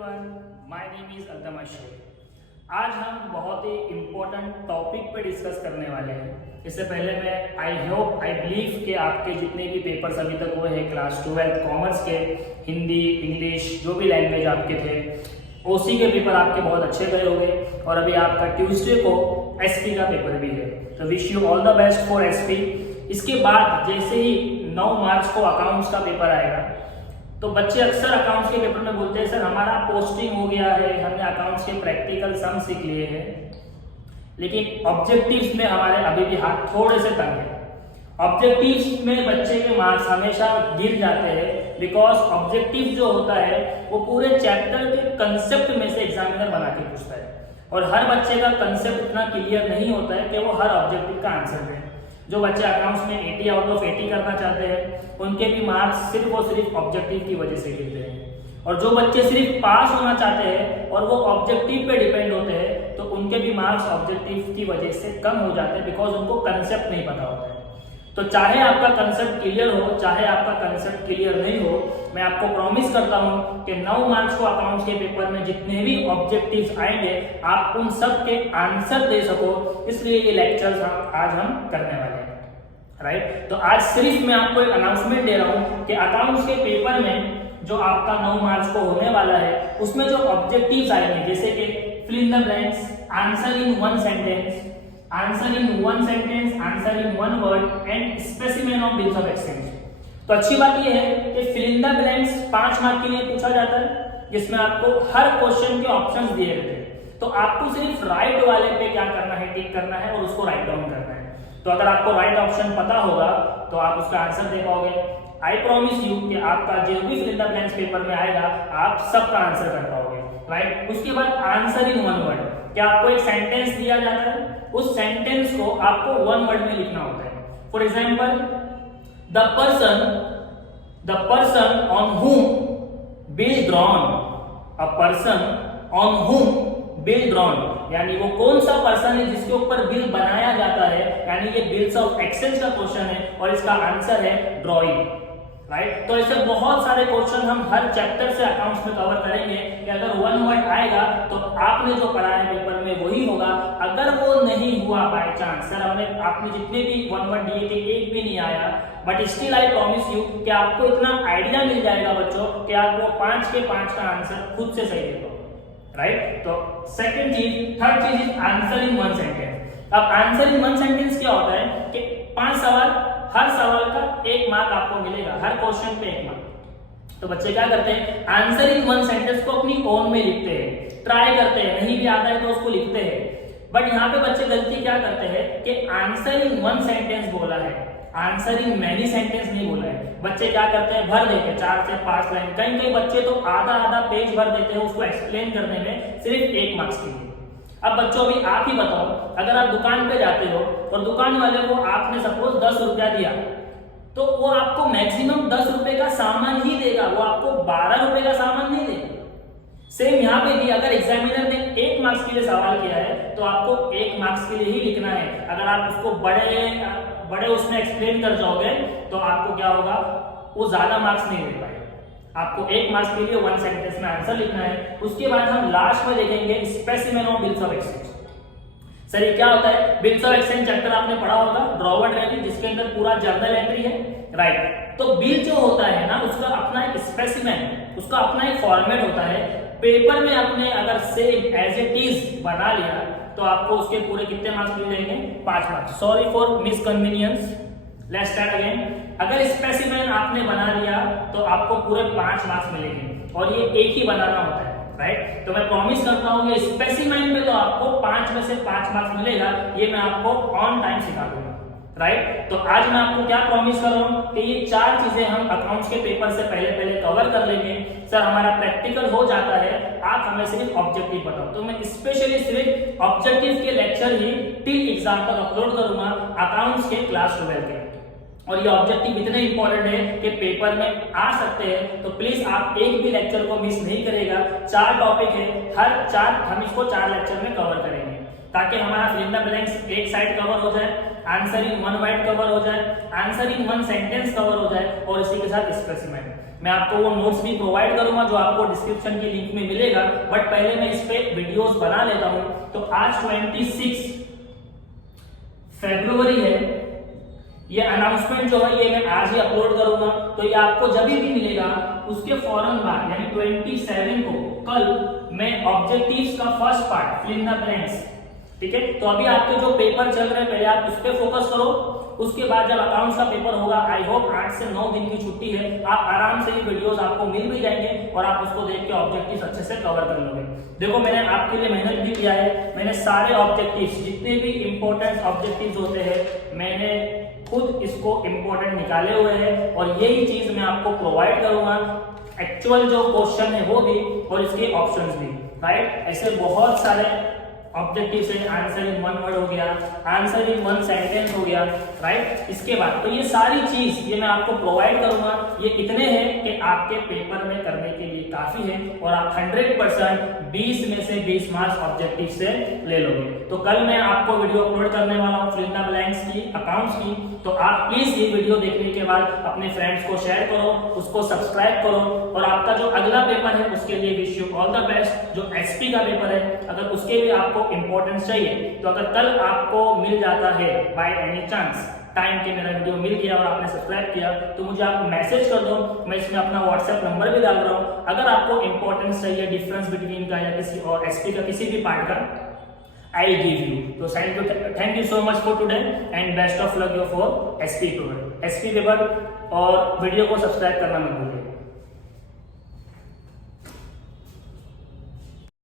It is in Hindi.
Everyone, my name is Altam Sheikh. आज हम बहुत ही इम्पोर्टेंट टॉपिक पे डिस्कस करने वाले हैं। इससे पहले मैं आई बिलीव कि आपके जितने भी पेपर्स अभी तक हुए हैं क्लास 12 कॉमर्स के, हिंदी, इंग्लिश, जो भी लैंग्वेज आपके थे, ओसी के पेपर आपके बहुत अच्छे गए होंगे। और अभी आपका ट्यूसडे को एसपी का पेपर भी है, तो wish you all the best for SP. इसके बाद जैसे ही 9 मार्च को अकाउंट्स का पेपर आएगा, तो बच्चे अक्सर अकाउंट्स के पेपर में बोलते हैं सर हमारा पोस्टिंग हो गया है, हमने अकाउंट्स के प्रैक्टिकल सम सीख लिए हैं, लेकिन ऑब्जेक्टिव्स में हमारे अभी भी हाथ थोड़े से तंग है। ऑब्जेक्टिव्स में बच्चे के मार्क्स हमेशा गिर जाते हैं, बिकॉज ऑब्जेक्टिव जो होता है वो पूरे चैप्टर के कंसेप्ट में से एग्जामिनर बना के पूछता है, और हर बच्चे का कंसेप्ट इतना क्लियर नहीं होता है कि वो हर ऑब्जेक्टिव का आंसर दे। जो बच्चे अकाउंट्स में 80 आउट ऑफ 80 करना चाहते हैं, उनके भी मार्क्स सिर्फ और सिर्फ ऑब्जेक्टिव की वजह से गिरते हैं। और जो बच्चे सिर्फ पास होना चाहते हैं और वो ऑब्जेक्टिव पे डिपेंड होते हैं, तो उनके भी मार्क्स ऑब्जेक्टिव की वजह से कम हो जाते हैं, बिकॉज उनको कंसेप्ट नहीं पता होता है। तो चाहे आपका कंसेप्ट क्लियर हो, चाहे आपका कंसेप्ट क्लियर नहीं हो, मैं आपको प्रॉमिस करता हूं कि 9 मार्च को अकाउंट्स के पेपर में जितने भी ऑब्जेक्टिव्स आएंगे, आप उन सब के आंसर दे सको। इसलिए ये लेक्चर्स आज हम करने वाले हैं, राइट। तो आज सिर्फ मैं आपको एक अनाउंसमेंट दे रहा हूं कि अकाउंट्स के पेपर में जो आपका 9 मार्च को होने वाला है, उसमें जो ऑब्जेक्टिव्स आएंगे, जैसे कि fill in the blanks, answer in one sentence, answer in one sentence, answer in one word and specimen of bills of exchange. तो अच्छी बात यह है कि fill in the blanks 5 mark के लिए पूछा जाता है, जिसमें आपको हर क्वेश्चन के ऑप्शंस दिए रहते हैं। तो आपको सिर्फ राइट वाले पे क्या करना है, टिक करना है और उसको राइट डाउन करना है। तो अगर आपको राइट ऑप्शन पता होगा तो आप उसका आंसर दे पाओगे। आई प्रॉमिस यू कि आपका जो भी fill in the blanks paper में आएगा, आप सबका आंसर कर पाओगे, राइट। उसके बाद आंसर इन वन वर्ड, क्या आपको एक सेंटेंस दिया जाता है, उस सेंटेंस को आपको वन वर्ड में लिखना होता है। For example, the person on whom bill drawn, a person on whom bill drawn, यानी वो कौन सा पर्सन है जिसके ऊपर बिल बनाया जाता है, यानी ये बिल्स ऑफ एक्सचेंज का क्वेश्चन है और इसका आंसर है ड्रॉइंग, राइट। तो ऐसे बहुत सारे क्वेश्चन हम हर चैप्टर से अकाउंट्स में कवर करेंगे कि अगर वन वर्ड आएगा तो आपने जो पढ़ा है पेपर में वही होगा। अगर वो नहीं हुआ बाय चांस, सर आपने जितने भी वन वर्ड दिए थे एक भी नहीं आया, but still I promise you कि आपको इतना आइडिया मिल जाएगा बच्चों कि आप वो 5 के 5 का आंसर खुद से सही दे पाओगे, राइट। तो थर्ड चीज is answer in one sentence. अब आंसर इन वन सेंटेंस क्या होता है कि 5 सवाल, हर सवाल का 1 मार्क आपको मिलेगा, हर क्वेश्चन पे 1 मार्क। तो बच्चे क्या करते हैं, आंसर इन वन सेंटेंस को अपनी ओन में लिखते हैं, ट्राई करते हैं, नहीं भी आता है तो उसको लिखते हैं। बट यहाँ पे बच्चे गलती क्या करते हैं कि आंसर इन वन सेंटेंस बोला है, आंसर इन मैनी सेंटेंस नहीं बोला है। बच्चे क्या करते हैं, भर देते हैं 4 से 5 लाइन, कई बच्चे तो आधा पेज भर देते हैं उसको एक्सप्लेन करने में, सिर्फ 1 मार्क्स के लिए। अब बच्चों अभी आप ही बताओ, अगर आप दुकान पे जाते हो और दुकान वाले को आपने सपोज 10 रुपया दिया, तो वो आपको मैक्सिमम 10 रुपए का सामान ही देगा, वो आपको 12 रुपए का सामान नहीं देगा। सेम यहाँ पे भी अगर एग्जामिनर ने 1 मार्क्स के लिए सवाल किया है तो आपको 1 मार्क्स के लिए ही लिखना है। अगर आप उसको बड़े उसमें एक्सप्लेन कर जाओगे तो आपको क्या होगा, वो ज्यादा मार्क्स नहीं दे पाएगा। आपको 1 मार्क्स के लिए 1 सेंटेंस में आंसर लिखना है। उसके बाद हम लास्ट में देखेंगे specimen of bills of exchange. Sir ये क्या होता है, बिल्स ऑफ एक्सचेंज चैप्टर आपने पढ़ा होगा, ड्रॉवर्ड रैली, जिसके अंदर पूरा जर्नल एंट्री है, राइट। तो बिल जो होता है ना, उसका अपना एक स्पेसिमेन, उसका अपना एक फॉर्मेट होता है। पेपर में आपने अगर सेम एज इट इज बना लिया तो आपको उसके पूरे कितने मार्क्स मिल जाएंगे, 5 marks. Sorry for misconvenience, let's start again. अगर स्पेसिमेन आपने बना लिया तो आपको पूरे 5 मार्क्स मिलेंगे, और ये एक ही बनाना होता है, राइट। तो मैं प्रॉमिस करता हूँ कि स्पेसिमेन में तो आपको 5 में से 5 मार्क्स मिलेगा, ये मैं आपको ऑन टाइम सिखा दूंगा, राइट। तो आज मैं आपको क्या प्रॉमिस कर रहा हूँ कि ये 4 चीजें हम अकाउंट्स के पेपर से पहले कवर कर लेंगे। सर हमारा प्रैक्टिकल हो जाता है, आप हमें सिर्फ ऑब्जेक्टिव बताओ, तो मैं स्पेशली सिर्फ ऑब्जेक्टिव के लेक्चर ही टिल एग्जाम तक अपलोड करूंगा अकाउंट्स के क्लास 12 के। और ये ऑब्जेक्टिव इतने इंपॉर्टेंट है कि पेपर में आ सकते हैं, तो प्लीज आप एक भी लेक्चर को मिस नहीं करेगा। 4 टॉपिक है, हर 4 हम इसको 4 लेक्चर में कवर करेंगे, ताकि हमारा फिल इन द ब्लैंक्स एक साइड कवर हो जाए, answer in one word cover हो जाए, answer in one sentence cover हो जाए, और इसी के साथ स्पेसिमेन। मैं आपको वो नोट्स भी प्रोवाइड करूंगा जो आपको डिस्क्रिप्शन की लिंक में मिलेगा, बट पहले मैं इस पे वीडियोस बना लेता हूं। तो आज 26 फरवरी है, ये अनाउंसमेंट जो है ये मैं आज ही अपलोड करूंगा, तो ये आपको जब भी मिलेगा उसके फौरन बाद यानी 27 को कल मैं ऑब्जेक्टिव्स का first part fill in the blanks, ठीक है। तो अभी आपके जो पेपर चल रहे हैं पहले आप उस पर फोकस करो, उसके बाद जब अकाउंट्स का पेपर होगा, आई होप 8 से 9 दिन की छुट्टी है, आप आराम से ये वीडियोस आपको मिल भी जाएंगे और आप उसको देख के ऑब्जेक्टिव्स अच्छे से कवर कर लोगे। देखो मैंने आपके लिए मेहनत भी किया है, मैंने सारे ऑब्जेक्टिव्स जितने भी इंपॉर्टेंट ऑब्जेक्टिव्स होते हैं मैंने खुद इसको इंपॉर्टेंट निकाले हुए हैं और यही चीज मैं आपको प्रोवाइड करूंगा, एक्चुअल जो क्वेश्चन है वो भी और इसके ऑप्शंस भी, राइट। ऐसे बहुत सारे ऑब्जेक्टिव से आंसर इन वन वर्ड हो गया, आंसर इन वन सेंटेंस हो गया, राइट। इसके बाद तो ये सारी चीज ये मैं आपको प्रोवाइड करूंगा, ये इतने हैं कि आपके पेपर में करने के लिए काफी है और आप 100% 20 में से 20 मार्क्स ऑब्जेक्टिव से ले लोगे। तो कल मैं आपको वीडियो अपलोड करने वाला हूँ फिल इन द ब्लैंक्स की, अकाउंट्स की, तो आप प्लीज ये वीडियो देखने के बाद अपने फ्रेंड्स को शेयर करो, उसको सब्सक्राइब करो और आपका जो अगला पेपर है उसके लिए wish you all the best. जो एसपी का पेपर है अगर उसके भी आपको इंपॉर्टेंस चाहिए तो अगर कल आपको मिल जाता है बाय एनी चांस टाइम के मेरा वीडियो मिल गया और आपने सब्सक्राइब किया तो मुझे आप मैसेज कर दो, मैं इसमें अपना व्हाट्सएप नंबर भी डाल रहा हूँ। अगर आपको इंपॉर्टेंस चाहिए डिफरेंस बिटवीन का या किसी और एसपी का किसी भी पार्ट का, आई गिव यू। तो thank you so much for today and best of luck for SP paper और वीडियो को सब्सक्राइब करना मत भूलिए।